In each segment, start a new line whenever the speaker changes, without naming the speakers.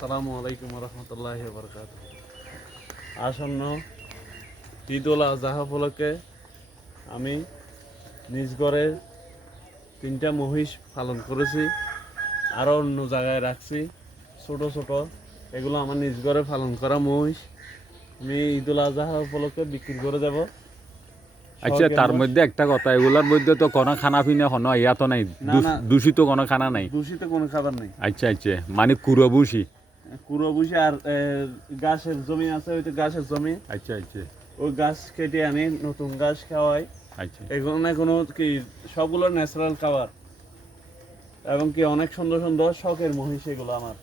আসসালামু আলাইকুম রহমতুল্লাহ বরকাত আসন্ন ঈদ উল আজহা উপলক্ষে আমি নিজ ঘরে তিনটা মহিষ পালন করেছি আরও অন্য জায়গায় রাখছি। ছোট ছোট এগুলো আমার নিজ ঘরে পালন করা মহিষ। আমি ঈদ উল আজহা উপলক্ষে বিক্রি করে যাব।
আচ্ছা তার মধ্যে একটা কথা এগুলার মধ্যে তো কোনো খানা পিনা হনো ইয়া তো নাই। দূষিত কোনো খানা নাই।
দূষিত কোনো খাবার নাই।
আচ্ছা আচ্ছা। মানে কুড়ো বুসি
কুড়ো বুঝে আর গাছের জমি আছে ওই তো গাছের জমি।
আচ্ছা আচ্ছা।
ওই গাছ কেটে আনি নতুন গাছ খাওয়াই।
আচ্ছা।
এখানে কোনো কি সবগুলো ন্যাচারাল খাবার। এবং কি অনেক সুন্দর সুন্দর শখের মহিষ এগুলো আমার।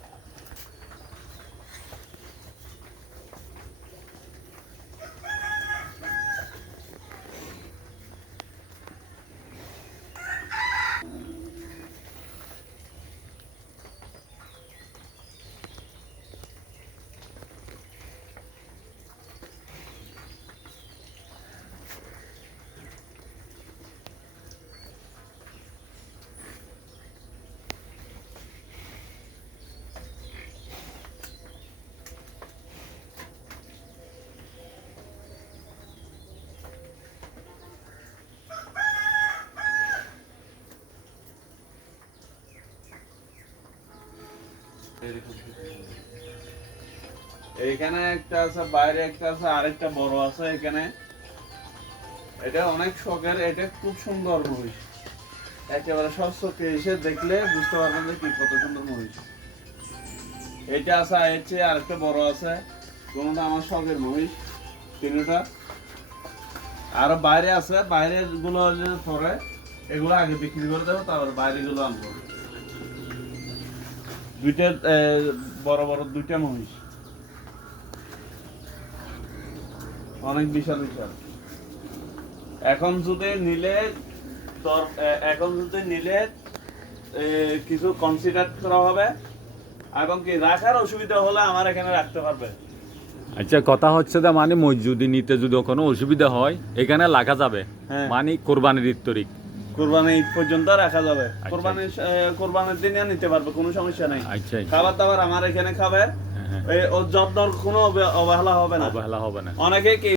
এইখানে একটা আছে, বাইরে একটা আছে, আরেকটা বড় আছে এখানে। এটা অনেক শখের, এটা খুব সুন্দর একেবারে স্বচ্ছকে এসে দেখলে বুঝতে পারবেন যে কি কত সুন্দর এটা আছে এর চেয়ে আরেকটা বড় আছে। কোনটা আমার শখের মহিষ তিনটা। আর বাইরে আছে বাইরেরগুলো পরে এগুলো আগে বিক্রি করে দেবো, তারপর বাইরে গুলো আনব। দুইটা বড় বড় দুইটা মহিষ। অনেক বিশাল বিশাল। এখন যদি নিলে তোর এখন যদি নিলে কিছু কনসিডার করা হবে এবং কি রাখার অসুবিধা হলে আমার এখানে রাখতে পারবে।
আচ্ছা কথা হচ্ছে যে মানে মই যদি নিতে যদি কোনো অসুবিধা হয় এখানে লাগা যাবে।
হ্যাঁ।
মানে কোরবানির তরিক
কোরবানি ঈদ পর্যন্ত রাখা যাবে।
কোরবানি
কোরবানির এ, কোরবানির দিনে নিতে পারবে কোনো সমস্যা নাই।
আচ্ছা আচ্ছা।
খাবার দাবার আমার এখানে খাবে
হ্যাঁ, হ্যাঁ।
ওর যত্নর কোনো অবহেলা হবে না।
অবহেলা হবে না।
অনেকে কি